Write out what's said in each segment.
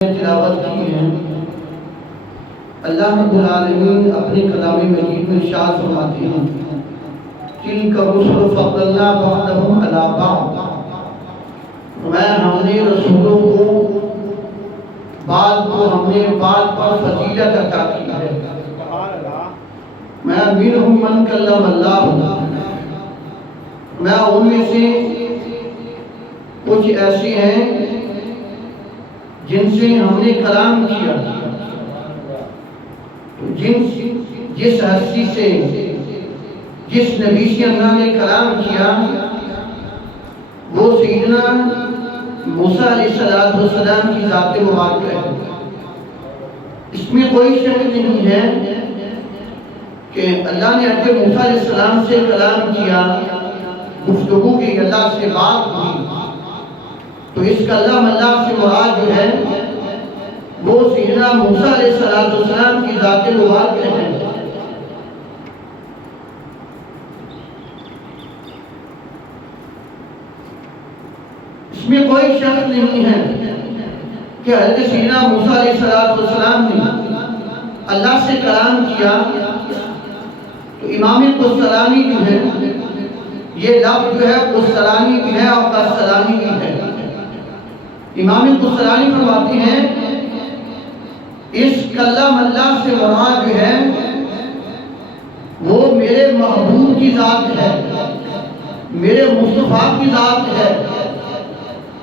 تلاوت کی ہیں، اللہ رب العالمین اپنے کلام مجید میں ارشاد فرماتے ہیں تِلْكَ الرُّسُلُ فَضَّلْنَا بَعْضَهُمْ عَلَىٰ بَعْضٍ، ہم نے رسولوں کو بعض کو ہم نے بعض پر فضیلت عطا کی ہے۔ مِنْهُمْ مَنْ كَلَّمَ اللَّهُ، ان میں سے کچھ ایسے ہیں جن سے ہم نے کلام کیا، جس ہستی سے جس نبی سے اللہ نے کلام کیا وہ سیدنا موسیٰ علیہ السلام کی ذات مبارکہ ہے۔ اس میں کوئی شک نہیں ہے کہ اللہ نے حضرت موسیٰ علیہ السلام سے کلام کیا، گفتگو کی، اللہ سے بات ہوئی، تو اس کلام اللہ سے مراد جو ہے وہ سیدنا موسیٰ علیہ السلام کی ذات مبارکہ ہے۔ اس میں کوئی شک نہیں ہے کہ حضرت سیدنا موسیٰ علیہ السلام نے اللہ سے کلام کیا، تو امام قسطلانی جو ہے یہ لفظ جو ہے قسطلانی بھی ہے اور قسطلانی بھی ہے۔ امام قسطلانی فرماتے ہیں اس کلام اللہ سے مراد جو ہے وہ میرے محبوب کی ذات ہے، میرے مصطفیٰ کی ذات ہے۔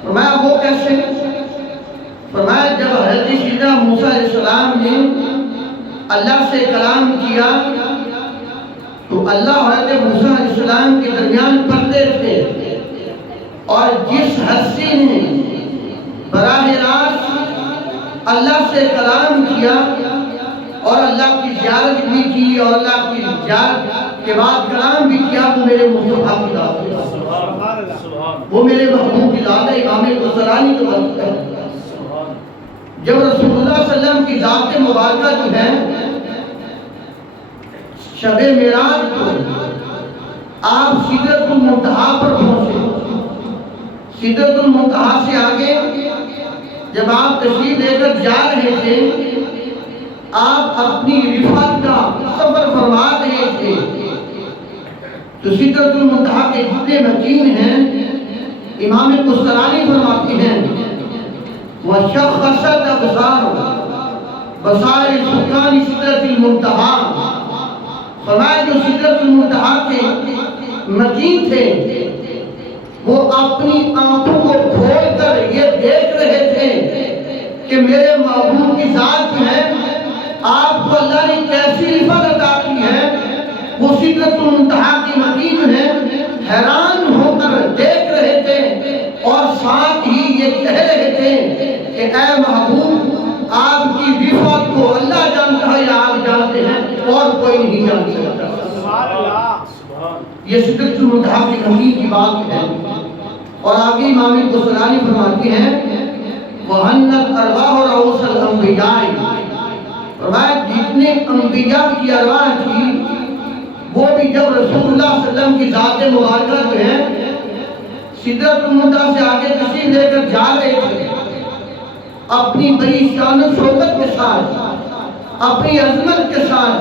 فرمایا وہ کیسے؟ فرمایا جب حضرت سیدنا موسیٰ علیہ السلام نے اللہ سے کلام کیا تو اللہ حضرت موسیٰ علیہ السلام کے درمیان پردے تھے، اور جس ہستی نے براہ راست اللہ سے کلام کیا اور اللہ کی زیارت بھی کی اور اللہ کی زیارت کے بعد کلام بھی کیا، وہ میرے مصطفیٰ کی ذات ہے، وہ میرے محبوب کی ذات ہے۔ امام قسطلانی تو بات ہے جب رسول اللہ صلی اللہ علیہ وسلم کی ذات مبارکہ جو ہے شب معراج کو آپ سدرۃ المنتہا پر پہنچے، سدرۃ المنتہا سے آگے جب آپ تشریف لے کر جا رہے تھے، آپ اپنی رفعت کا سفر فرما رہے تھے، تو سدرۃ المنتہا کے جتنے مکین ہیں امام قسطلانی فرماتے ہیں وَشَخَّصَتْ أَبْصَارُ بَصَائِرِ سُكَّانِ سِدْرَةِ الْمُنتَہا، فرمایا جو سدرۃ المنتہا کے مکین تھے وہ اپنی آنکھوں کو کھول کر یہ دیکھ رہے تھے کہ میرے محبوب کی ذات جو ہے آپ کو اللہ نے کیسی رفعت عطا کی ہے۔ وہ سدرۃ المنتہا کی مکین جو ہے حیران ہو کر دیکھ رہے تھے اور ساتھ ہی یہ کہہ رہے تھے کہ اے محبوب آپ کی رفعت کو اللہ جانتا ہے یا آپ جانتے ہیں اور کوئی نہیں جان سکتا۔ یہ سدرۃ المنتہا کی مکین کی بات ہے۔ اور آگے امام قسطلانی فرماتے ہیں وَحَنَّتْ أَرْوَاحُ رُؤُوسِ الْأَنْبِيَاءِ، فرمایا جتنے انبیاء کی ارواح تھی وہ بھی جب رسول اللہ صلی اللہ علیہ وسلم کی ذات مبارکہ جو ہے سدرۃ المنتہا سے آگے تشریف لے کر جا رہے تھے، اپنی بڑی شان و شوکت کے ساتھ، اپنی عظمت کے ساتھ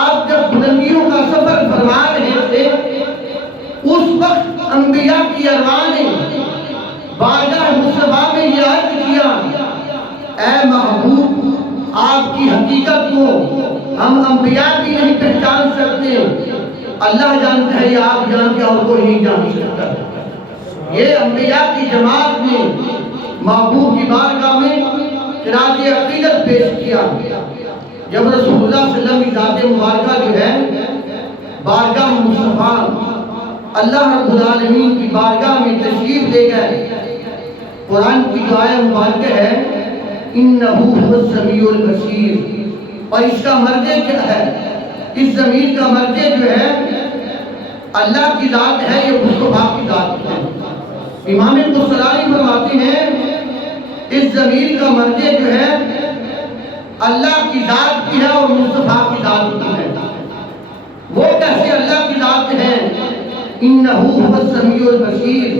آپ جب بلندیوں کا سفر فرما رہے تھے، اس وقت انبیاء کی ارواح نے بارگاہ مصطفیٰ میں یہ عرض کیا اے محبوب آپ کی حقیقت کو ہم انبیاء بھی نہیں پہچان سکتے، اللہ جانتا ہے یا آپ جانتے اور کوئی نہیں جان سکتا۔ یہ انبیاء کی جماعت نے محبوب کی بارگاہ میں خراج عقیدت پیش کیا۔ جب رسول اللہ صلی اللہ علیہ وسلم کی ذات مبارکہ جو ہے بارگاہ مصطفیٰ اللہ رب العالمین کی بارگاہ میں تشریف لے گئے، قرآن کی جو آیت مبارکہ ہے اِنَّهُ هُوَ السَّمِيعُ الْبَصِيرُ، اور اس کا مرجع کیا ہے؟ اس ضمیر کا مرجع جو ہے اللہ کی ذات ہے، یہ مصطفیٰ کی ذات ہے۔ امام قسطلانی فرماتے ہیں اس ضمیر کا مرجع جو ہے اللہ کی ذات کی ہے اور مصطفیٰ کی ذات کی ہے۔ وہ کیسے اللہ کی ذات ہے؟ اِنَّهُ هُوَ السَّمِيعُ الْبَصِيرُ،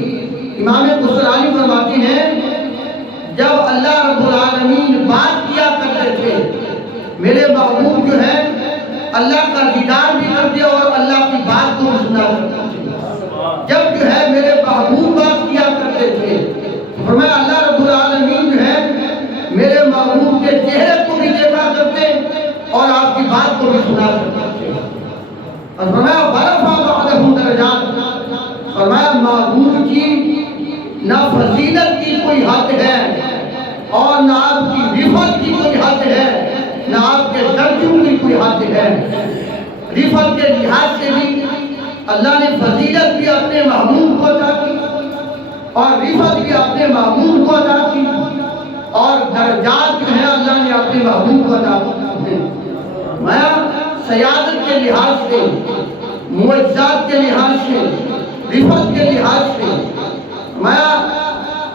امام قسطلانی فرماتے ہیں جب اللہ رب العالمین بات کیا کرتے تھے میرے محبوب جو ہے اللہ کا دیدار بھی کرتے اور اللہ کی بات کو سنا کرتے تھے۔ جب جو ہے میرے محبوب بات کیا کرتے تھے فرمایا اللہ رب العالمین جو ہے میرے محبوب کے چہرے کو بھی دیکھا کرتے اور آپ کی بات کو بھی سنا کرتے تھے۔ اور فرمایا ورفع بعضهم درجات، فرمایا محبوب کی نہ فضیلت کی کوئی حد ہے اور نہ آپ کی رفعت کی کوئی حد ہے، نہ آپ کے درجوں کی کوئی حد ہے۔ رفعت کے لحاظ سے بھی اللہ نے فضیلت بھی اپنے محبوب کو عطا کی اور رفعت بھی اپنے محبوب کو عطا کی اور درجات جو ہیں اللہ نے اپنے محبوب کو عطا کی۔ میں سیادت کے لحاظ سے، معجزات کے لحاظ سے، رفعت کے لحاظ سے میں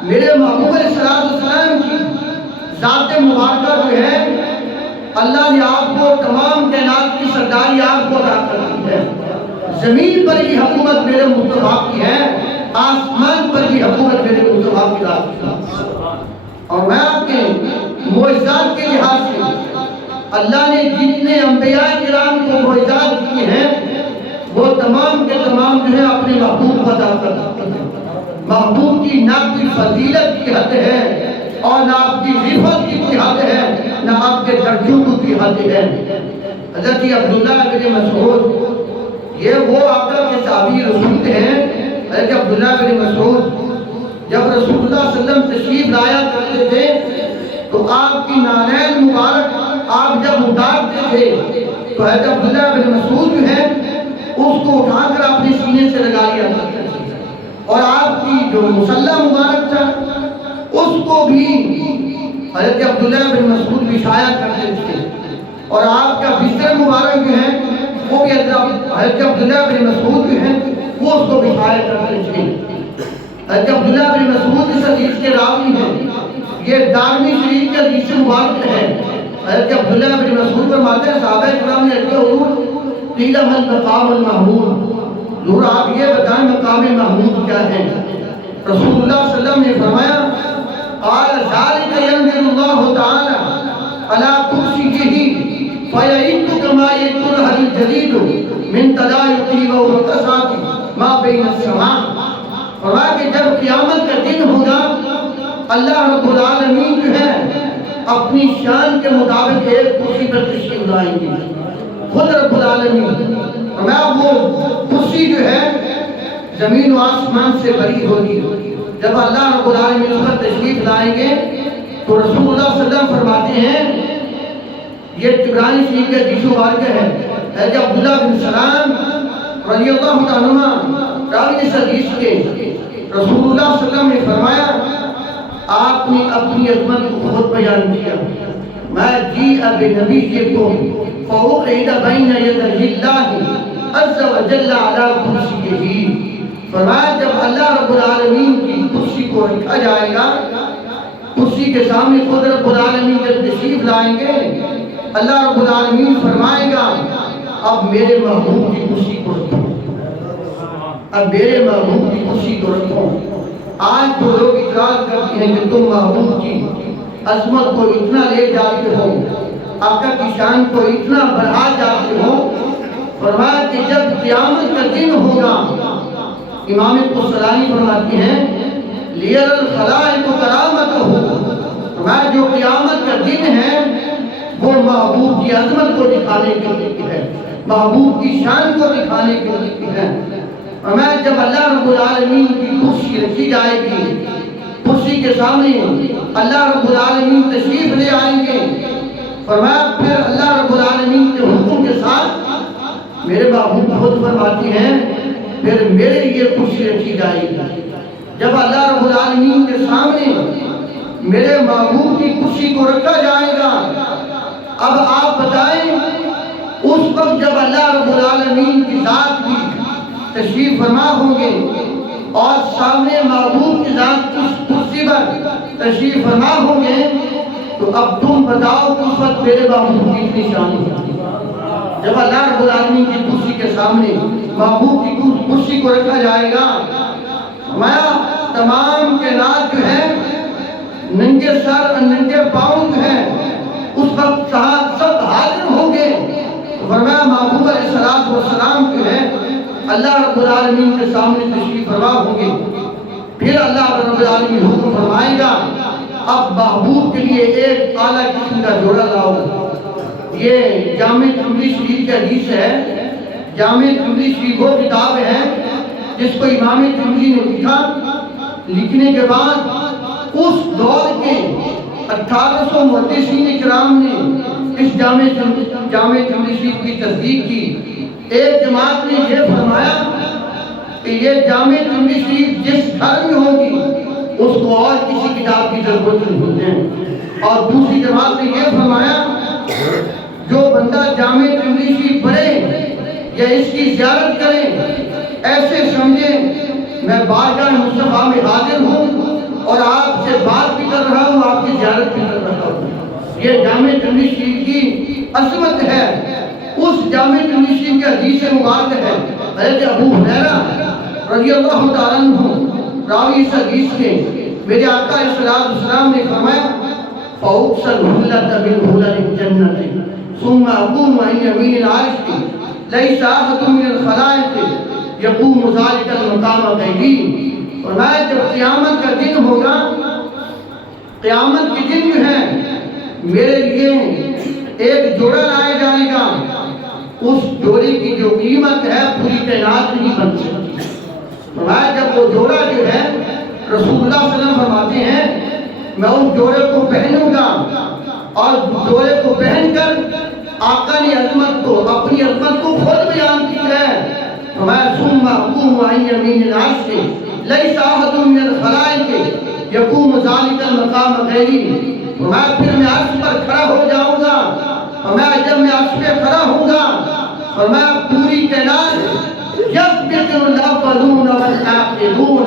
میرے محبوب علیہ السلام کی ذات مبارکہ جو ہے اللہ نے آپ کو تمام کائنات کی سرداری آپ کو عطا کر دی ہے۔ زمین پر بھی حکومت میرے مصطفیٰ کی ہے، آسمان پر بھی حکومت میرے مصطفیٰ کی ہے۔ اور میں آپ کے معجزات کے لحاظ سے اللہ نے جتنے انبیاء کرام کو معجزات کیے ہیں وہ تمام کے تمام جو ہے اپنے محبوب کو عطا کرتے ہیں۔ محبوب کی نہ کوئی فضیلت کی حد ہے اور نہ آپ کی رفعت کی کوئی حد ہے، نہ آپ کے درجوں کی کوئی حد ہے۔ حضرت عبداللہ بن مسعود یہ وہ آقا کے صحابی رسول ہیں۔ حضرت عبداللہ بن مسعود جب رسول اللہ صلی اللہ علیہ وسلم تشریف لایا کرتے تھے تو آپ کی نالین مبارک آپ جب اتارتے تھے تو حضرت عبداللہ بن مسعود جو ہے اس کو اٹھا کر اپنے سینے سے لگا لیا کرتے تھے اور آپ کی جو مسلح مبارک تھا اس کو بھی حضرت عبداللہ بن مسعود بچھایا کرتے تھے اور آپ کا بستر مبارک جو ہے وہ بھی حضرت عبداللہ بن مسعود جو ہے وہ اس کو بچھایا کرتے تھے۔ حضرت عبداللہ بن مسعود اس حدیث کے راوی ہیں، یہ دارمی شریف کے حدیث مبارک ہے۔ حضرت عبداللہ بن مسعود فرماتے ہیں صحابہ کرام نے کہا حضور قیل من مقام المحمود، حضور آپ یہ بتائیں مقام محمود کیا ہے؟ رسول اللہ صلی اللہ علیہ وسلم نے فرمایا قال ذلك ينزل الله تعالى على كرسيه فَيَعِدُّ كَمَا يَعِدُّ الْحَدِيدُ الْجَدِيدُ مِنْ تَدَايُقِهِ وَوَقَّصَاتِ مَا بَيْنَ السَّمَاءِ۔ فرمایا کہ جب قیامت کا دن ہوگا اللہ رب العالمین جو ہے اپنی شان کے مطابق ایک کرسی پر تشریف لائیں گے، خود رب العالمین۔ فرمایا وہ کرسی جو ہے زمین و آسمان سے بری ہوگی۔ جب اللہ رب العالمین اس پر تشریف لائیں گے تو رسول اللہ صلی اللہ علیہ وسلم فرماتے ہیں، یہ طبرانی شریف کے حدیث مبارک ہے، حضرت عبداللہ بن سلام رضی اللہ عنہ راوی اس حدیث کے، رسول اللہ صلی اللہ علیہ وسلم نے فرمایا آپ نے اپنی عظمت کو خود بیان کیا، میں جیء بنبیکم فوقعد بین یدی اللہ عز وجل علی کرسیہ۔ فرمایا جب اللہ رب العالمین کی کرسی کو رکھا جائے گا، کرسی کے سامنے خود رب العالمین جب تشریف لائیں گے اللہ رب العالمین فرمائے گا اب میرے محبوب کی کرسی کو رکھو، اب میرے محبوب کی کرسی کو رکھو۔ آج تو لوگ اعتراض کرتے ہیں کہ تم محبوب کی عظمت کو اتنا لے جاتے ہو، آقا کی شان کو اتنا بڑھا جاتے ہو۔ فرمایا کہ جب قیامت کا دن ہوگا، امام قسطلانی فرماتے ہیں لِيَرَ الْخَلَائِقُ كَرَامَتَهُ، فرمایا جو قیامت کا دن ہے وہ محبوب کی عظمت کو دکھانے کے لیے ہے، محبوب کی شان کو دکھانے کے لیے ہے۔ فرمایا جب اللہ رب العالمین کی کرسی رکھی جائے گی، کرسی کے سامنے اللہ رب العالمین تشریف لے آئیں گے، فرمایا پھر اللہ رب العالمین کے حکم کے ساتھ میرے محبوب خود فرماتی ہیں پھر میرے لیے کرسی رکھی جائے گی۔ جب اللہ رب العالمین کے سامنے میرے محبوب کی کرسی کو رکھا جائے گا، اب آپ بتائیں اس وقت جب اللہ رب العالمین کی ذات کی تشریف فرما ہوں گے اور سامنے محبوب کی ذات کی کرسی پر تشریف فرما ہوں گے تو اب تم بتاؤ کہ اس وقت میرے محبوب کی اتنی شان ہوگی۔ جب اللہ رب العالمین کی کرسی کے سامنے محبوب کی کرسی کو رکھا جائے گا، میں تمام کائنات جو ہے ننگے سر اور ننگے پاؤں ہیں، اس وقت سب حاضر ہوں گے۔ فرمایا محبوب علیہ السلام جو ہے اللہ رب العالمین کے سامنے تشریف فرما ہوں گے۔ پھر اللہ رب العالمین حکم فرمائے گا اب محبوب کے لیے ایک اعلیٰ قسم کا جوڑا لاؤ۔ یہ جامع ترمذی شریف کی حدیث ہے۔ جامع ترمذی شریف وہ کتاب ہے جس کو امام ترمذی نے لکھا، لکھنے کے بعد اس دور کے 1800 محدثین کرام نے اس جامع ترمذی شریف کی تصدیق کی۔ ایک جماعت نے یہ فرمایا کہ یہ جامع ترمذی شریف جس گھر میں ہوگی اس کو اور کسی کتاب کی ضرورت نہیں ہوتی ہے، اور دوسری جماعت نے یہ فرمایا جو بندہ جامع ترمذی شریف پڑھے یا اس کی زیارت کرے ایسے سمجھیں میں بارگاہ مصطفیٰ میں حاضر ہوں اور آپ سے بات بھی کر رہا ہوں، آپ کی زیارت بھی کر رہا ہوں۔ یہ جامع ترمذی شریف کی عظمت ہے۔ اس جامع ترمذی شریف کی حدیث مبارک ہے، حضرت ابو ہریرہ رضی اللہ تعالیٰ عنہ راوی اس حدیث کے، میرے آقا علیہ السلام نے فرمایا فَأُقْسَلْ حُلَّةَ مِنْ الْجَنَّةِ ثُمَّ أَقُومُ عَنْ يَمِينِ الْعَرْشِ لَيْسَ أَحَدٌ مِنَ الْخَلَائِقِ يَقُومُ ذَلِكَ الْمَقَامَ غَيْرِي۔ فرمایا جب قیامت کا دن ہوگا، قیامت کے دن جو ہے میرے لیے ایک جوڑا لایا جائے گا، اس جوڑے کی جو قیمت ہے پوری کائنات نہیں بن سکتی۔ فرمایا جب وہ جوڑا جو ہے رسول اللہ صلی اللہ علیہ وسلم فرماتے ہیں میں اس جوڑے کو پہنوں گا، اور جوڑے کو پہن کر آقا نے عظمت کو، اپنی عظمت کو خود بیان کی ہے۔ فرمایا ثم أقوم عن يمين العرش ليس أحد من الخلائق يقوم ذلك المقام غيري۔ فرمایا پھر میں عرش پر کھڑا ہو جاؤں گا۔ فرمایا جب میں عرش پہ کھڑا ہوں گا، فرمایا پوری کائنات يَقْبِضُ الْأَوَّلُونَ وَالْآخِرُونَ،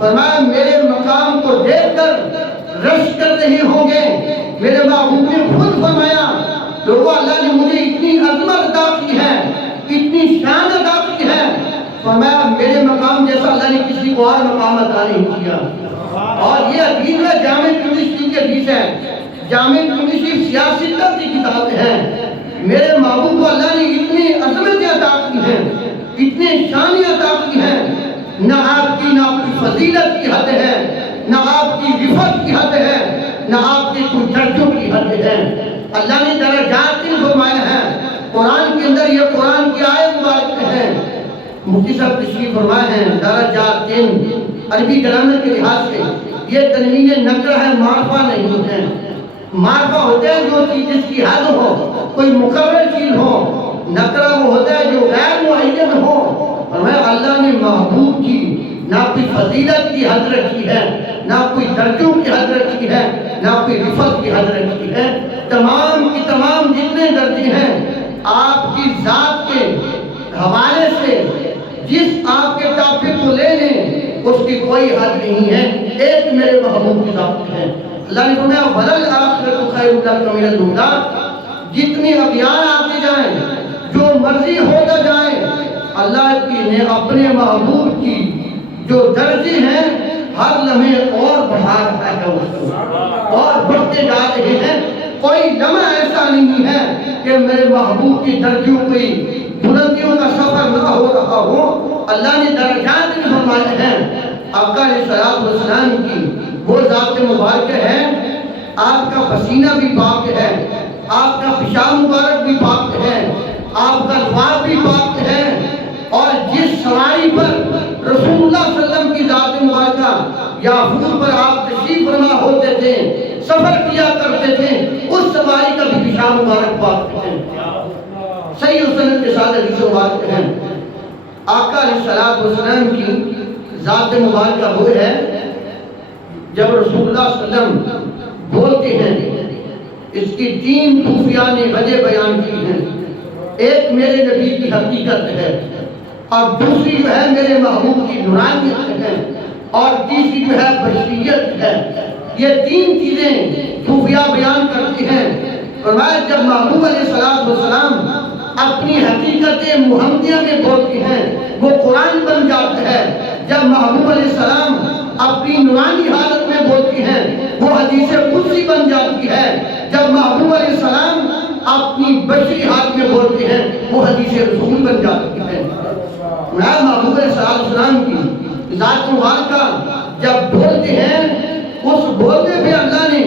فرمایا میرے مقام کو دیکھ کر رشک کر رہے ہوں گے۔ میرے محبوب نے خود فرمایا لوگوں اللہ نے مجھے اتنی عظمت عطا کی ہے، اتنی شان عطا کی ہے، فرمایا میرے مقام جیسا اللہ نے کسی کو اور مقام عطا نہیں کیا۔ اور یہ حدیث ہے جامع ترمذی شریف کی حدیث ہے۔ جامع ترمذی شریف سیاست کی کتاب ہے۔ میرے محبوب کو اللہ نے اتنی عظمتیں عطا کی ہیں، اتنی شانیں عطا کی ہیں، نہ آپ کی نہ کوئی فضیلت کی حد ہے، نہ آپ کی رفعت کی حد ہے، نہ آپ کے کوئی درجوں کی حد ہے۔ اللہ نے درجات میں فرمایا ہے۔ قرآن کے اندر یہ قرآن کی آیت مبارک ہے۔ مفتی صاحب تشریف فرمائے ہیں درجات عربی گرامر کے لحاظ سے یہ تنوین نکرہ ہے، معرفہ نہیں ہے۔ معرفہ ہوتا ہے جو چیز جس کی حد ہو، کوئی مقرر چیز ہو، نکرہ وہ ہوتا ہے جو غیر معین ہو۔ فرمایا اللہ نے محبوب کی نہ کوئی فضیلت کی حد رکھی ہے، نہ کوئی درجوں کی حد رکھی ہے، نہ کوئی رفعت کی حد رکھی ہے۔ تمام کی تمام جتنے درجے ہیں آپ کی ذات کے حوالے سے جس آپ کے ٹاپک کو لے لیں اس کی کوئی حد نہیں ہے، ایک میرے محبوب کی ذات ہے۔ اللہ نے فرمایا وَلَلْآخِرَةُ خَيْرٌ لَكَ مِنَ الْأُولَىٰ، جتنی اغیار آتے جائیں، جو مرضی ہوتا جائے، اللہ کی نے اپنے محبوب کی جو درجے ہیں ہر لمحے اور بڑھا رہا ہے اس کو، اور بڑھتے جا رہے ہیں۔ کوئی لمحہ ایسا نہیں ہے کہ میرے محبوب کی درجوں کی بلندیوں کا سفر نہ ہو رہا ہو۔ اللہ نے درجات میں فرمائے ہیں۔ آقا علیہ السلام کی وہ ذات مبارک ہے، آپ کا پسینہ بھی پاک ہے، آپ کا پیشاب مبارک بھی پاک ہے، آپ کا لباس بھی پاک ہے، اور جس سواری پر رسول اللہ صلی اللہ علیہ وسلم کی ذات مبارکہ یافور پر آپ تشریف فرما ہوتے تھے، سفر کیا کرتے تھے، اس سواری کا بھی پیشاب مبارک پاک ہے۔ صحیح سند کے ساتھ حدیث مبارک ہے۔ آقا علیہ السلام کی ذات مبارکہ وہ ہے جب رسول اللہ صلی اللہ علیہ وسلم بولتے ہیں، اس کی 3 خفیہ نے وجہ بیان کی ہیں۔ ایک میرے نبی کی حقیقت ہے، اور دوسری جو ہے میرے محبوب کی نورانیت ہے، اور تیسری جو ہے بشریت ہے۔ یہ 3 چیزیں خفیہ بیان کرتی ہیں۔ فرمایا جب محبوب علیہ السلام اپنی حقیقت محمدیہ میں بولتے ہیں وہ قرآن بن جاتا ہے۔ جب محبوب علیہ السلام اپنی نورانی حالت میں بولتی ہیں وہ حدیث قدسی بن جاتی ہے، جب محبوب علیہ السلام اپنی بشری حالت میں بولتے ہیں وہ حدیث رسول بن جاتی ہے۔ محبوب علیہ السلام کی ذات مبارکہ جب بولتے ہیں اس بولنے پہ اللہ نے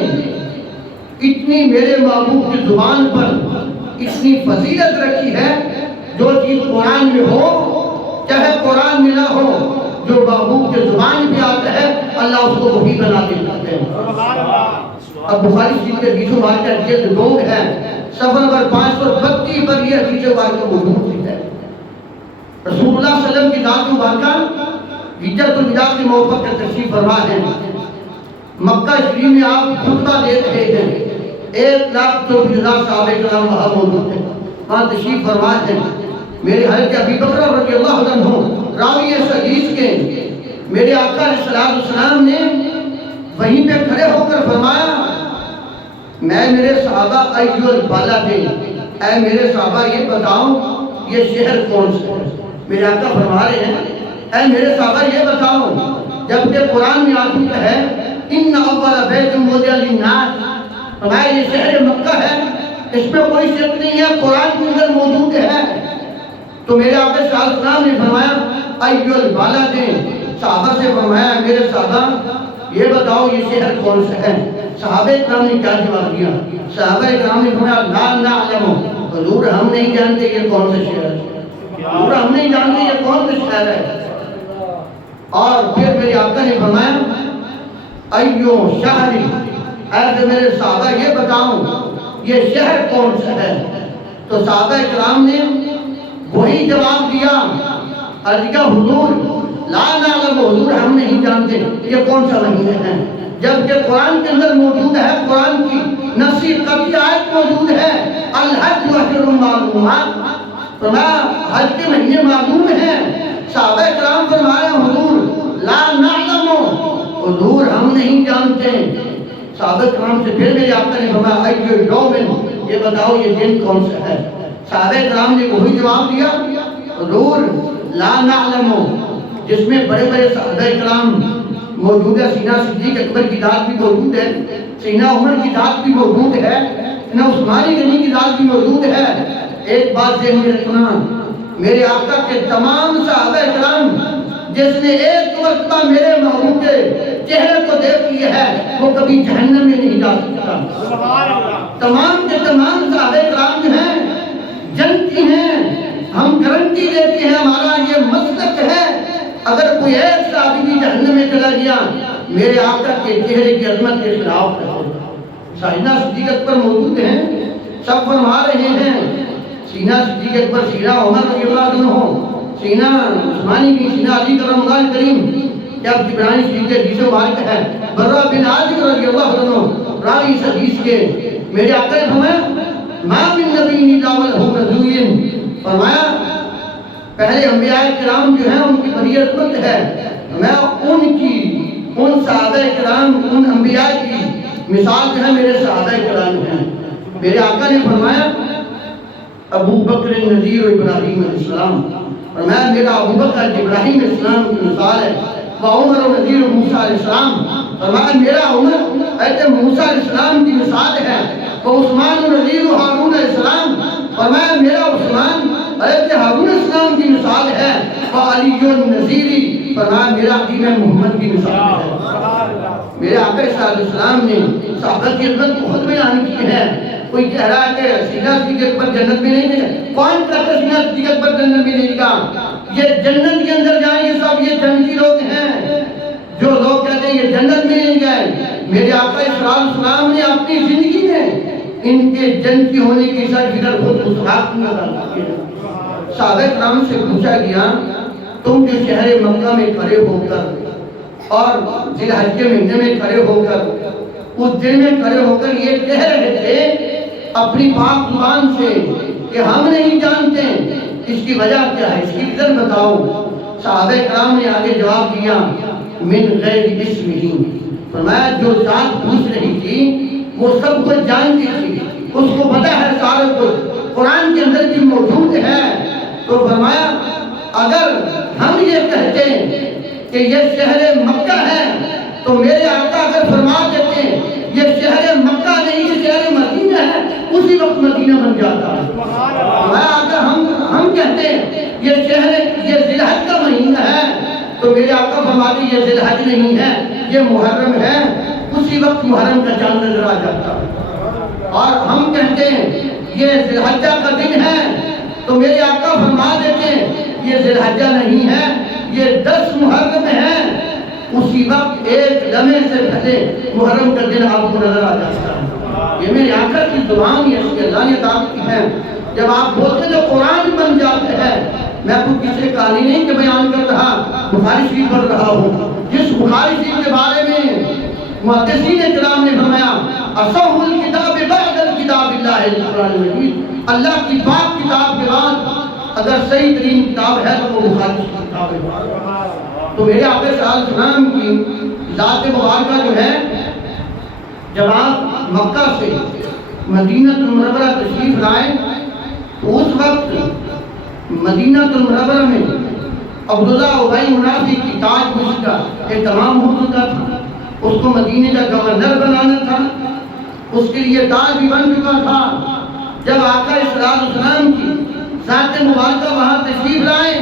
اتنی میرے محبوب کی زبان پر اتنی فضیلت رکھی ہے، جو چیز قرآن میں ہو چاہے قرآن میں نہ ہو، جو محبوب کے زبان پہ آتا ہے اللہ اس کو وہی بنا دیتا ہے۔ اب بخاری شریف کے حدیث مبارکہ جلد 2 ہے، صفحہ نمبر 532 پر یہ حدیث مبارکہ موجود ہے۔ رسول اللہ صلی اللہ علیہ وسلم کی ذات مبارکہ ہجرت الوداع کے موقع پر تشریف فرما ہے۔ مکہ شریف میں آپ خطبہ دے رہے ہیں، 1,24,000 صحابہ کرام وہاں موجود ہیں، وہاں تشریف فرما ہے۔ میرے حضرت ابی بکر رضی اللہ عنہ راوی اس حدیث کے میرے آقا علیہ السلام نے وہیں پہ کھڑے ہو کر فرمایا، میں میرے صحابہ ایو البلد، اے میرے صحابہ یہ بتاؤ یہ شہر کون سا ہے؟ میرے آقا فرما رہے ہیں اے میرے صحابہ یہ بتاؤ، جبکہ قرآن میں آ چکا ہے ان اول بیت وضع للناس، فرمایا یہ شہر مکہ ہے، اس میں کوئی شک نہیں ہے، قرآن کے اندر موجود ہے۔ تو میرے آقا صلی اللہ علیہ وسلم نے فرمایا ایو البلد، صحابہ سے فرمایا میرے صحابہ یہ بتاؤ یہ شہر کون سا ہے؟ صحابہ اکرام نے کیا جواب دیا؟ صحابہ اکرام نے فرمایا لا نعلم، حضور ہم نہیں جانتے یہ کون سا شہر ہے، حضور ہم نہیں جانتے یہ کون سا شہر ہے۔ اور پھر میرے آقا نے فرمایا ایو شہری، اے میرے صحابہ یہ بتاؤ یہ شہر کون سا ہے؟ تو صحابہ اکرام نے وہی جواب دیا، عرض کیا حضور لا نعلم، حضور ہم نہیں جانتے یہ کون سا مہینہ ہے، جبکہ قرآن کے اندر موجود ہے، قرآن کی نصی قطعی آیت موجود ہے الحج اشہر معلومات، فرمایا حج کے مہینے معلوم ہیں۔ صحابہ کرام فرمایا حضور لا نعلم، حضور ہم نہیں جانتے۔ صحابہ کرام سے پھر میرے آقا نے فرمایا ایو یوم، یہ بتاؤ یہ دن کون سا ہے؟ صحابہ کرام نے وہی جواب دیا حضور لا نعلم، جس میں بڑے بڑے صحابہ کرام موجود ہے، سیدنا صدیق اکبر کی ذات بھی موجود ہے، سیدنا عمر کی ذات بھی موجود ہے، سیدنا عثمان غنی کی ذات بھی موجود ہے۔ ایک بات ذہن میں رکھنا، میرے آقا کے تمام صحابہ کرام جس نے ایک مرتبہ میرے محبوب کے چہرے کو دیکھ لیا ہے وہ کبھی جہنم میں نہیں جا سکتا۔ تمام کے تمام صحابہ کرام جو ہیں جنتی ہیں، ہم گارنٹی دیتے ہیں، ہمارا یہ مسلک ہے، اگر کوئی ایک صحابی بھی جہنم میں چلا گیا میرے آقا کے چہرے کی عظمت کے خلاف ہے۔ سیدنا صدیق اکبر موجود ہیں، سب فرما رہے ہیں، سیدنا صدیق اکبر، سیدنا عمر رضی اللہ عنہ، سیدنا عثمانی بھی، سیدنا علی کرم اللہ کریم، جب جبرائیل شریف کے حدیث مبارک ہے، برہ بن عازب رضی اللہ عنہ راوی اس حدیث کے میرے آقا نے فرمایا ما من نبی الا ولہ نذیر، فرمایا پہلے انبیاء کرام جو ہیں ان کی بڑی عظمت ہے، میں ان صحابہ کرام، ان انبیاء کی مثال جو ہے میرے صحابہ کرام ہیں۔ میرے آقا نے فرمایا ابو بکر نذیر و ابراہیم علیہ السلام، فرمایا میرا ابو بکر ابراہیم علیہ السلام کی مثال ہے، وعمر و نذیر و موسیٰ علیہ السلام، فرمایا میرا عمر ایسے موسیٰ علیہ السلام کی مثال ہے، وعثمان و نذیر و ہارون علیہ السلام، فرمایا میرا عثمان حضرت ہارون علیہ السلام کی مثال ہے، وعلی النذیری، فرمایا میرا حبیب محمد کی مثال ہے۔ میرے آقا صلی اللہ علیہ وسلم نے صحابہ کی عظمت کو خود بیان کی ہے۔ کوئی کہہ رہا ہے کہ سیدنا صدیق اکبر جنت میں نہیں جائے، کون کہتا ہے سیدنا صدیق اکبر جنت میں نہیں جائے؟ یہ جنت کے اندر جائیں گے سب، یہ جنتی لوگ ہیں جو لوگ کہتے ہیں یہ جنت میں نہیں گئے۔ میرے آقا صلی اللہ علیہ وسلم نے اپنی زندگی میں ان کے جنتی ہونے کی سرفکر خود مسحاق کی نظر کی۔ صحابہ کرام سے پوچھا گیا تم جو شہر مکہ میں کھڑے ہو کر اور ذی الحج کے مہینے میں کھڑے ہو کر اس دن میں کھڑے ہو کر یہ کہہ رہے تھے اپنی پاک زبان سے کہ ہم نہیں جانتے، اس کی وجہ کیا ہے، اس کی وجہ بتاؤ۔ صحابہ کرام نے آگے جواب دیا من غیر اسمہ، فرمایا جو ذات پوچھ رہی تھی وہ سب کچھ جانتی تھی، اس کو پتہ ہے سارا کچھ، قرآن کے اندر بھی موجود ہے۔ تو فرمایا اگر ہم یہ کہتے کہ یہ شہر مکہ ہے تو میرے آقا اگر فرما دیتے یہ شہر مکہ نہیں یہ شہر مدینہ ہے اسی وقت مدینہ بن جاتا ہے۔ اگر ہم کہتے ہیں یہ شہر یہ ذی الحج کا مہینہ ہے تو میرے آقا فرماتے یہ ذی الحج نہیں ہے یہ محرم ہے، اسی وقت محرم کا چاند نظر آ جاتا ہے۔ اور ہم کہتے ہیں یہ ذی الحجہ کا دن ہے تو میرے آقا فرما دیتے یہ ذی الحجہ نہیں ہے یہ 10 محرم ہے، اسی وقت ایک لمحے سے پہلے محرم کا دن آپ کو نظر آ جاتا ہے۔ یہ میرے آقا کی زبان یہ اس کے اللہ نے عطا کی ہے۔ جب آپ بولتے جو قرآن بن جاتے ہیں، میں کچھ کسی کہانی نہیں کہ بیان کر رہا، بخاری شریف پڑھ رہا ہوں جس بخاری شریف کے بارے میں محدثین کرام نے فرمایا اصح الکتاب بعد الکتاب اللہ القرآن المجید، اللہ کی پاک کتاب کے بعد اگر صحیح ترین کتاب ہے تو وہ بخاری کی کتاب ہے۔ تو میرے آقا صلی اللہ علیہ وسلم کی ذات مبارکہ جو ہے جب آپ مکہ سے مدینہ المنورہ تشریف لائے تو اس وقت مدینہ المنورہ میں عبداللہ ابی منافی کی تاج پوشی کا اہتمام ہو چکا تھا، اس کو مدینے کا گورنر بنانا تھا، اس کے لیے تاج بھی بن چکا تھا۔ جب آقا صلی اللہ علیہ وسلم کی ذات مبارکہ وہاں تشریف لائے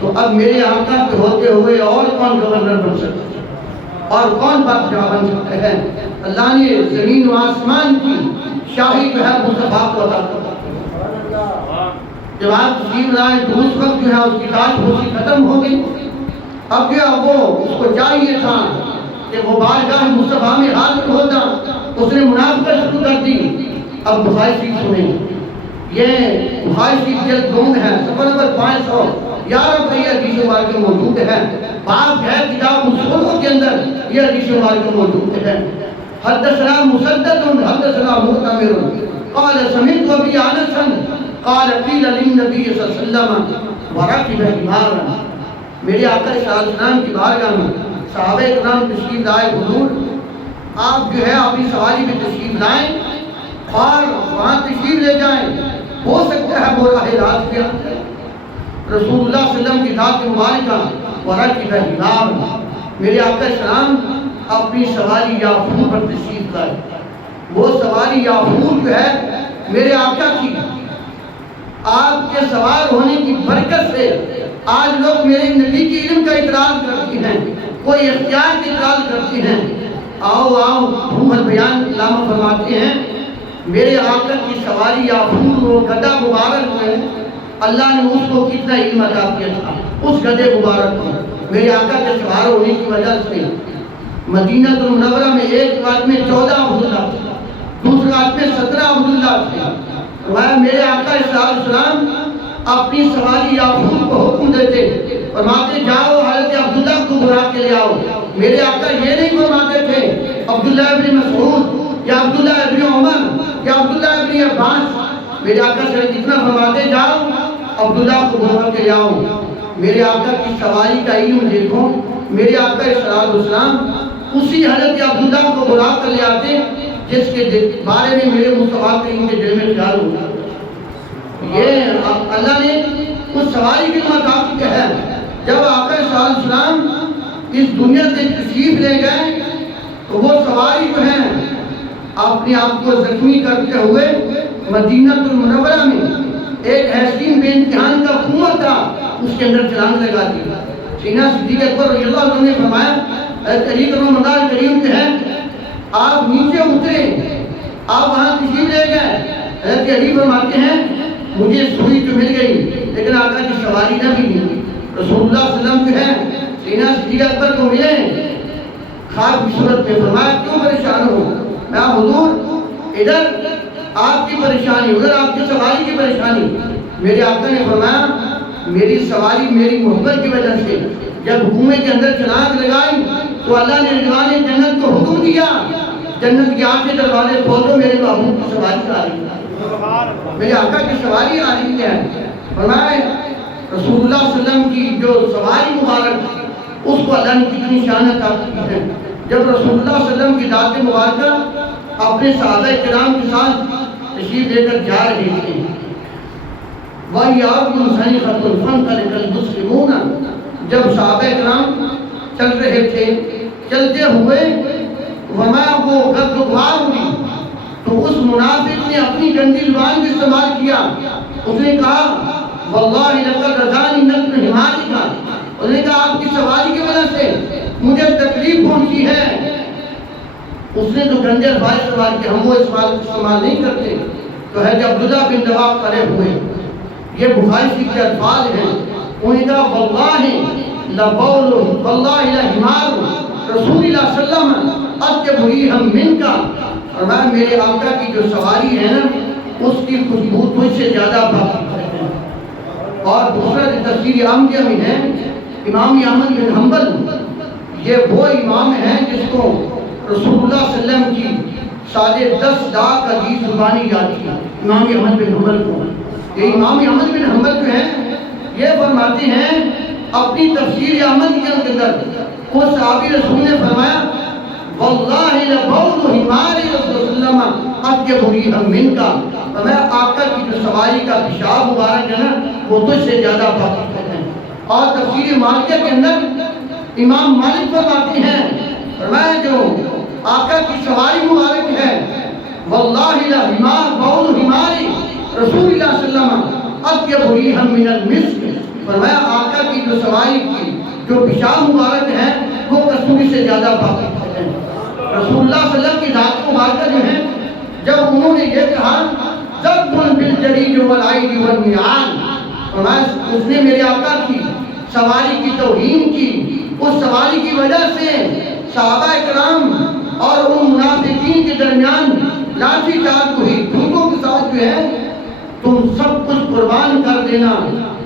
تو اب میرے آقا کے ہوتے ہوئے اور کون گورنر بن سکتا ہے اور کون بادشاہ بن سکتے ہیں؟ اللہ نے زمین و آسمان کی شاہی جو ہے مصطفیٰ کو عطا کر جب آپ تشریف لائے تو اس وقت جو ہے اس کی تاج پوشی ختم ہو گئی۔ اب کیا وہ اس کو چاہیے تھا کہ وہ بارگاہ مصطفیٰ میں حاضر ہوتا، اس نے منافقت شروع کر دی۔ اب بخاری شریف سنیں، یہ بخاری شریف جلد 2 ہے، صفحہ نمبر 511 پر یہ حدیث مبارکہ موجود ہے۔ باب ہے کتاب الصلح کے اندر یہ حدیث مبارکہ موجود ہے۔ حدثنا مسدد حدثنا مؤتمر قال سمعت ابي انس قال قيل للنبي صلی اللہ علیہ وسلم وركب حمارا، میرے آقا صلی اللہ علیہ وسلم کی بارگاہ میں صحابہ کرام تشریف لائے، حضور آپ جو ہے اپنی سواری میں تشریف لائیں اور وہاں تشریف لے جائیں، ہو سکتا ہے وہ راہ راست پہ رسول اللہ صلی اللہ علیہ وسلم کی ذات مبارکہ وركب حمارا، میرے آقا السلام اپنی سواری یافور پر تشریف لائے۔ وہ سواری یافور جو ہے میرے آقا کی آپ کے سوار ہونے کی برکت سے آج لوگ میرے نبی کی علم کا اعتراض کرتے ہیں، کوئی اختیار کی اعتراض کرتے ہیں۔ آؤ روح البیان علامہ فرماتے ہیں میرے آقا کی سواری یافور وہ گدھا مبارک ہے، اللہ نے اس کو کتنا علم عطا کیا تھا اس گدھے مبارک کو میرے آقا کے سوار ہونے کی وجہ سے۔ مدینہ المنورہ میں ایک رات میں 14 عبداللہ تھے، دوسری رات میں 17 عبداللہ تھے۔ میرے آقا صلی اللہ علیہ وسلم اپنی سواری یافور کو حکم دیتے، فرماتے جاؤ حضرت عبداللہ کو بلا کے لے آؤ۔ میرے آقا یہ نہیں فرماتے تھے عبداللہ ابن مسعود یا عبداللہ ابن عمر یا عبداللہ ابن عباس، میرے آقا سے جتنا فرماتے جاؤ عبداللہ کو بلا کے لے آؤ۔ میرے آقا کی سواری کا علم دیکھو، میرے آقا صلی اللہ علیہ وسلم اسی حضرت عبداللہ کو بلا کر لے آتے جس کے بارے میں میرے مصطفیٰ کے ان کے دل میں خیال ہوتا۔ یہ اللہ نے اس سواری کی مطابق کیا ہے، جب آقا صلی اللہ علیہ وسلم اس دنیا سے تشریف لے گئے تو وہ سواری جو ہے اپنے آپ کو زخمی کرتے ہوئے مدینہ المنورہ میں ایک حسین بے امتحان کا کنواں تھا اس کے اندر چھلانگ لگا دی۔ سینہ صدیق اکبر رضی اللہ عنہ نے فرمایا طریق رمضان کریم پہ ہے، آپ نیچے اترے، آپ وہاں تشریف لے گئے۔ حضرت علی فرماتے ہیں مجھے سوئی تو مل گئی لیکن آقا کی سواری نہ ملی۔ رسول اللہ صلی اللہ علیہ وسلم جو ہے سینہ صدیق اکبر کو ملے خواب کی صورت میں، فرمایا کیوں پریشان ہو؟ میں حضور ادھر آپ کی پریشانی ادھر آپ کی سواری کی پریشانی۔ میرے آقا نے فرمایا میری سواری میری محبت کی وجہ سے جب کنویں کے اندر چھلانگ لگائی تو اللہ نے رضوان جنت کو حکم دیا جنت کے 8 دروازے کھولو، میرے محبوب کی سواری آ رہی ہے، میرے آقا کی سواری آ رہی ہے۔ فرمایا رسول اللہ صلی اللہ علیہ وسلم کی جو سواری مبارک اس کو اللہ نے کتنی شان عطا کی ہے۔ جب رسول اللہ صلی اللہ علیہ وسلم کی ذات مبارکہ اپنے صحابہ کرام کے ساتھ تشریف لے کر جا رہے تھے، وَيَعْبُدُ سَيْخَةٌ فَانْطَلَقَ الْمُسْلِمُونَ، جب صحابہ کرام چل رہے تھے، چلتے ہوئے وما وہ گردگوار ہوئی تو اس منافق نے اپنی گندی زبان بھی استعمال کیا. اس نے کہا واللہ لقد رضانی نقل حماری کا، اس نے کہا آپ کی سواری کی وجہ سے مجھے تکلیف پہنچی ہے. اس نے تو گندے الفاظ استعمال کیا، ہم وہ استعمال نہیں کرتے. تو حضرت عبداللہ بن رواحہ کھڑے ہوئے، یہ بخاری شریف کے الفاظ ہیں. انہوں نے کہا واللہ لبول واللہ لحمار رسول اللہ صلی اللہ علیہ وسلم اطیب ریحا منکا، اور میرے آقا کی جو سواری ہے نا اس کی خوشبو تجھ سے زیادہ پاک ہے. اور دوسرا جو تفسیر عامہ میں ہے، امام احمد بن حنبل یہ وہ امام ہیں جس کو رسول اللہ صلی اللہ علیہ وسلم کی 10.5 لاکھ حدیث زبانی یاد تھی. امام احمد بن حنبل کو، یہ امام احمد بن حنبل جو ہیں یہ فرماتے ہیں اپنی تفسیر احمد کے اندر، وہ صحابی رسول نے فرمایا واللہ لبول حمار رسول اللہ اطیب ریحا منکا، میں آقا کی جو سواری کا پیشاب مبارک ہے نا وہ تجھ سے زیادہ پاک ہے. اور تفسیر مالکہ کے اندر امام مالک فرماتے ہیں فرمایا جو آقا کی سواری مبارک ہے واللہ لحمار بول حمار رسول اللہ صلی اللہ علیہ وسلم اطیب ریحا من المسک، فرمایا آقا کی جو سواری کی جو پیشاب مبارک ہے وہ کستوری سے زیادہ پاک ہے. رسول اللہ صلی اللہ علیہ وسلم کی ذات مبارکہ جو ہے جب انہوں نے یہ کہا ضرب بالجریج والعید والمیعان، فرمایا اس نے میرے آقا کی سواری کی توہین کی، اس سواری کی وجہ سے صحابہ کرام اور ان منافقین کے درمیان لاٹھی چارج ہوئی. دھوکوں کے ساتھ جو ہے تم سب کچھ قربان کر دینا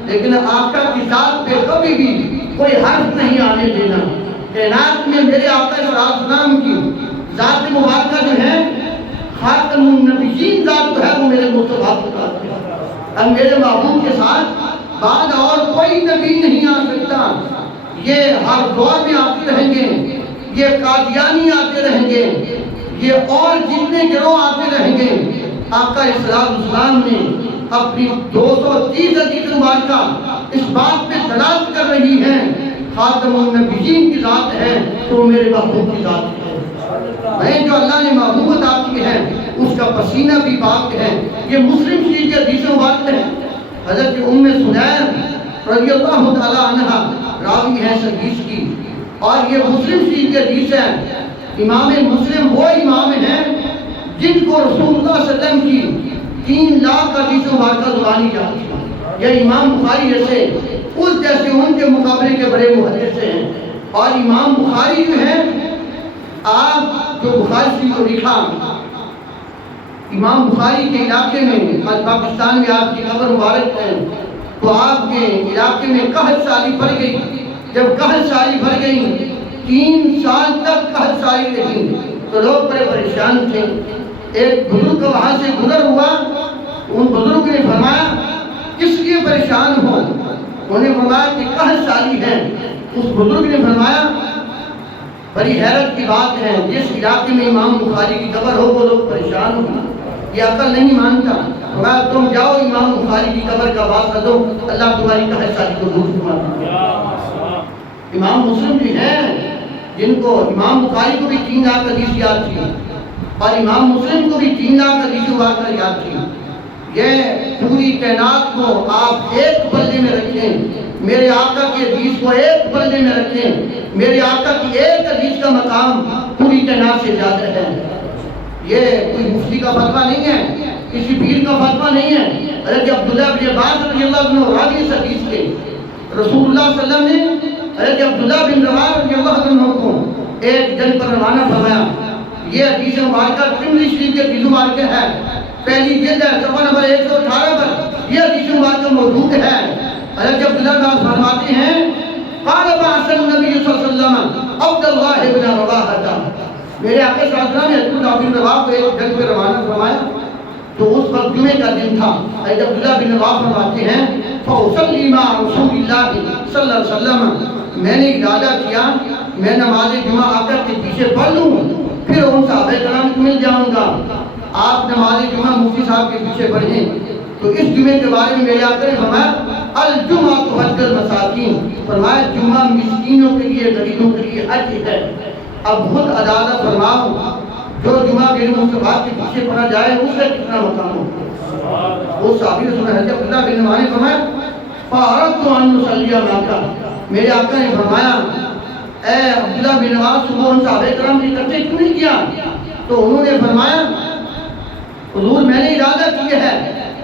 لیکن آقا کی ذات پہ کبھی بھی کوئی حرف نہیں آنے دینا. کائنات میں میرے آقا صلی اللہ علیہ وسلم کی ذات مبارکہ جو ہے خاتم النبیین ذات جو ہے وہ میرے مصطفیٰ کی ذات ہے. اب میرے محبوب کے ساتھ بعد اور کوئی نبی نہیں آ سکتا. یہ ہر دور میں آتے رہیں گے، یہ قادیانی آتے رہیں گے، یہ اور جتنے گروہ آتے رہیں گے. آقا السلام نے اپنی 230 حدیث مبارکہ اس بات پہ دلالت کر رہی ہیں خاتم النبیین کی ذات ہے تو میرے محبوب کی ذات ہے. میں جو اللہ نے محبوبت آتی ہے اس کا پسینہ بھی پاک ہے. یہ مسلم شریف کی حدیث مبارک ہے. حضرت ام سلیم رضی اللہ تعالی عنہ راوی ہے اس حدیث کی، اور یہ مسلم شریف کی حدیث ہے. امام مسلم وہ امام ہیں جن کو رسول اللہ صلی اللہ علیہ وسلم کی 3 لاکھ حدیث مبارکہ زبانی جاتی ہے. یہ امام بخاری جیسے اس جیسے ان کے مقابلے کے بڑے محدث ہیں. اور امام بخاری جو ہے آپ جو بخاری شریف کو لکھا امام بخاری کے علاقے میں پاکستان میں آپ کی قبر مبارک ہے تو آپ کے علاقے میں قحط سالی پڑ گئی. جب قحط سالی پڑ گئی 3 سال تک قحط سالی رہی تو لوگ بڑے پریشان تھے. ایک بزرگ وہاں سے گزر ہوا، ان بزرگ نے فرمایا کس لیے پریشان ہو؟ انہوں نے فرمایا کہ قحط سالی ہے. اس بزرگ نے فرمایا بڑی حیرت کی بات ہے، جس علاقے میں امام بخاری کی قبر ہو وہ لوگ پریشان ہو، یہ عقل نہیں مانتا. فرمایا تم جاؤ امام بخاری کی قبر کا واسطہ دو، اللہ تمہاری قحط سالی کو دور فرما دے. امام مسلم بھی ہیں جن کو امام بخاری کو بھی 3 لاکھ حدیث یاد تھی اور امام مسلم کو بھی 3 لاکھ حدیث مبارکہ یاد تھی. یہ پوری کائنات کو آپ ایک بلے میں رکھیں، میرے آقا کی حدیث کو ایک بلے میں رکھیں. میرے آقا کی ایک حدیث کا مقام پوری کائنات سے زیادہ ہے. یہ کوئی مفتی کا فتویٰ نہیں ہے، کسی پیر کا فتویٰ نہیں ہے. حضرت عبداللہ بن عباس رضی اللہ عنہ راوی اس حدیث کے، رسول اللہ صلی اللہ علیہ وسلم نے حضرت عبداللہ بن رواحہ رضی اللہ عنہ کو ایک جنگ پر روانہ فرمایا. یہ حدیث مبارکہ ترمذی شریف کے حدیث مبارکہ ہے، پہلی جلد ہے، صفحہ نمبر 118 پر یہ حدیث مبارکہ موجود ہے. حضرت عبداللہ بن عباس فرماتے ہیں قال بعث النبی صلی اللہ علیہ وسلم عبداللہ بن رواحہ، میرے آقا صلی اللہ علیہ وسلم نے عبداللہ بن رواحہ کو ایک جنگ پہ روانہ فرمایا تو اس وقت جمعے کا دن تھا. حضرت عبداللہ بن رواحہ فرماتے ہیں فَأُصَلِّي مَعَ رَسُولِ اللَّهِ صلی اللہ علیہ وسلم، میں نے ارادہ کیا میں نماز جمعہ آقا کے پیچھے پڑھ لوں پھر ان صحابہ کرام کو مل جاؤں گا. آپ نماز جمعہ مفتی صاحب کے پیچھے پڑھیں. تو اس جمعے کے بارے میں میرے آقا نے فرمایا الجمعہ حج المساکین، فرمایا جمعہ مسکینوں کے لیے، غریبوں کے لیے حج ہے۔ اب خود اندازہ فرماؤ جو جمعہ میرے مصطفیٰ کے پیچھے پڑا جائے اس کا کتنا مقام ہوگا۔ وہ صحابی نے سنا حضرت عبداللہ بن عمر نے فرمایا فَأَرَدْتُ أَن نُصَلِّيَ مَعَكَ، میرے آقا نے فرمایا اے عبداللہ بن عمر صبح ان صحابہ کرام نے اکٹھے کیوں نہیں کیا؟ تو انہوں نے فرمایا حضور میں نے ارادہ کیا ہے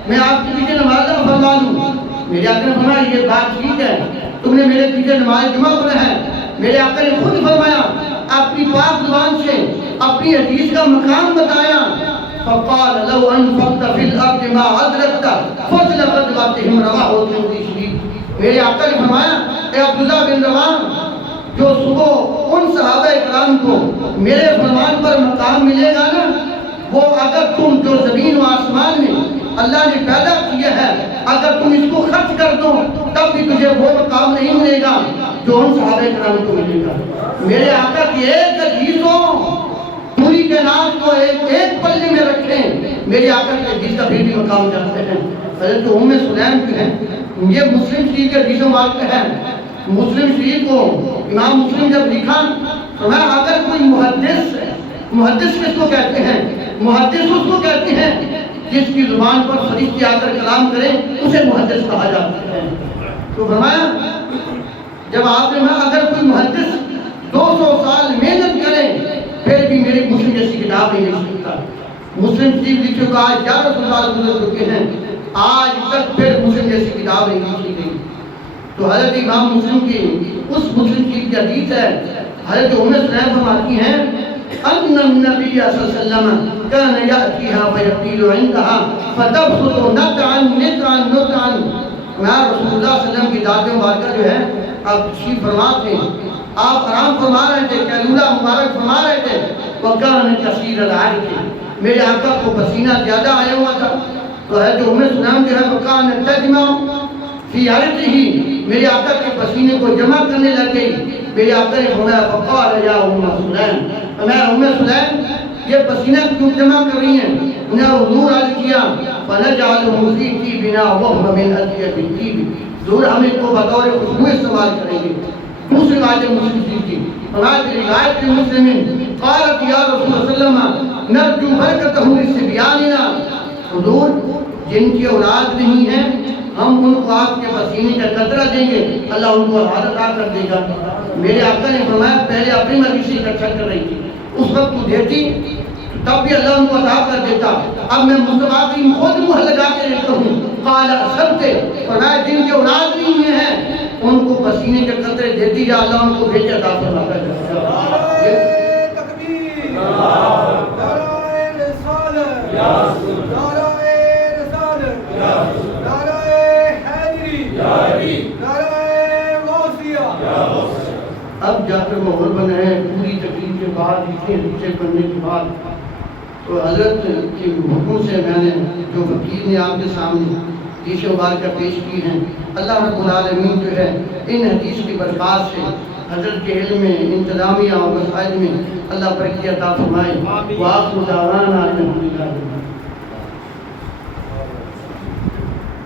میں آپ کے پیچھے نماز فرما لوں۔ میرے آقا نے فرمایا یہ بات ٹھیک ہے، تم نے میرے پیچھے نماز جمعہ پڑھا ہے۔ میرے آقا نے خود فرمایا اپنی پاک زبان سے اپنی حدیث کا مقام بتایا فقال لو انفقت في الارض ما ادركت فضل غزوتهم رواه الترمذی۔ میرے آقا نے فرمایا اے عبداللہ بن رواحہ جو صبح ان صحابہ کرام کو میرے فرمان پر مقام ملے گا نا، وہ اگر تم جو زمین و آسمان میں اللہ نے پیدا کیا ہے اگر تم اس کو خرچ کر دو تب بھی تجھے وہ مقام نہیں ملے گا جو ان صحابہ کرام کو ملے گا۔ میرے آقا کی ایک حدیثوں پوری کائنات کو ایک پلے میں رکھیں، میرے آقا کی حدیث کا پھر بھی مقام جانتے ہیں۔ حضرت ام سلیم کے ہیں، یہ مسلم شریف کے حدیث مبارک ہے۔ مسلم شریف کو امام مسلم جب لکھا فرمایا اگر کوئی محدث کس کو کہتے ہیں؟ محدث اس کو کہتے ہیں جس کی زبان پر فرشتے آ کر کلام کریں اسے محدث کہا جاتا ہے۔ تو فرمایا جب آپ نے کہا اگر کوئی محدث 200 سال محنت کرے پھر بھی میری مسلم جیسی کتاب نہیں لکھ سکتا۔ مسلم شریف لکھ چکا آج 1100 سال گزر چکے ہیں، آج تک پھر مسلم جیسی کتاب نہیں لکھی گئی۔ تو حضرت امام مسلم کی اس مسلم شریف کی حدیث ہے، حضرت ام سلیم فرماتی ہیں ان النبی صلی اللہ علیہ وسلم كان يأتيها فيقيل عندها فتبسط نطعا نطعا نطعا۔ میں رسول اللہ صلی اللہ علیہ وسلم کی ذات مبارکہ جو ہے آپ تشریف فرما تھے، آپ آرام فرما رہے تھے، قیلولہ مبارک فرما رہے تھے، وَكَانَ كَثِيرَ الْعَرْقِ، میرے آقا کو پسینہ زیادہ آیا ہوا تھا۔ تو ہے جو ام سلیم جو ہے وَكَانَ تَجْمَعُ فی عرقه، میرے آقا کے پسینے کو جمع کرنے لگ گئی۔ میرے آقا نے فرمایا فقال یا ام سلیم، فرمایا ام سلیم یہ پسینہ کیوں جمع کر رہی ہیں؟ انہیں حضور عرض کیا فَنَجْعَلُهُ فِي طِيبِنَا وَهُوَ مِنْ أَطْيَبِ الطِّيبِ، ضرور ہم اس کو بطور خوشبو استعمال کریں گے۔ دوسری بات مسلم شریف کی فرمایا روایت مسلم قالت یا رسول اللہ صلی اللہ علیہ وسلم نرجو برکتہ لصبیاننا، حضور جن کی اولاد نہیں ہے ہم ان کو آپ کے پسینے کا قطرہ دیں گے، اللہ ان کو اولاد عطا کر دے گا۔ میرے آقا نے فرمایا پہلے اپنی مرضی سے اکٹھا کر رہی تھی، اس وقت تو دیتی تب بھی اللہ ان کو عطا کر دیتا، اب میں مصطفیٰ کی خود منہ لگا کے لیتا ہوں۔ قال اصبتے، فرمایا جن کے اولاد نہیں ہیں ان کو پسینے کے قطرے دیتی جا، اللہ ان کو بھیجے عطا فرماتا ہے۔ تکبیر، نعرہ رسالت، نعرہ رسالت، نعرہ حیدری، نعرہ غوثیہ۔ اب جا کر ماحول بنا ہے پوری تقریر کے بعد، اتنے حدیثیں پڑھنے کے بعد، تو حضرت کے حکم سے میں نے جو فقیر نے آپ کے سامنے حدیث مبارکہ پیش کی ہیں، اللہ رب العالمین جو ہے ان حدیث کی برکات سے حضرت کے علم میں، انتظامیہ اور مسائل میں اللہ برکت عطا فرمائے۔ وآخر دعوانا الحمدللہ۔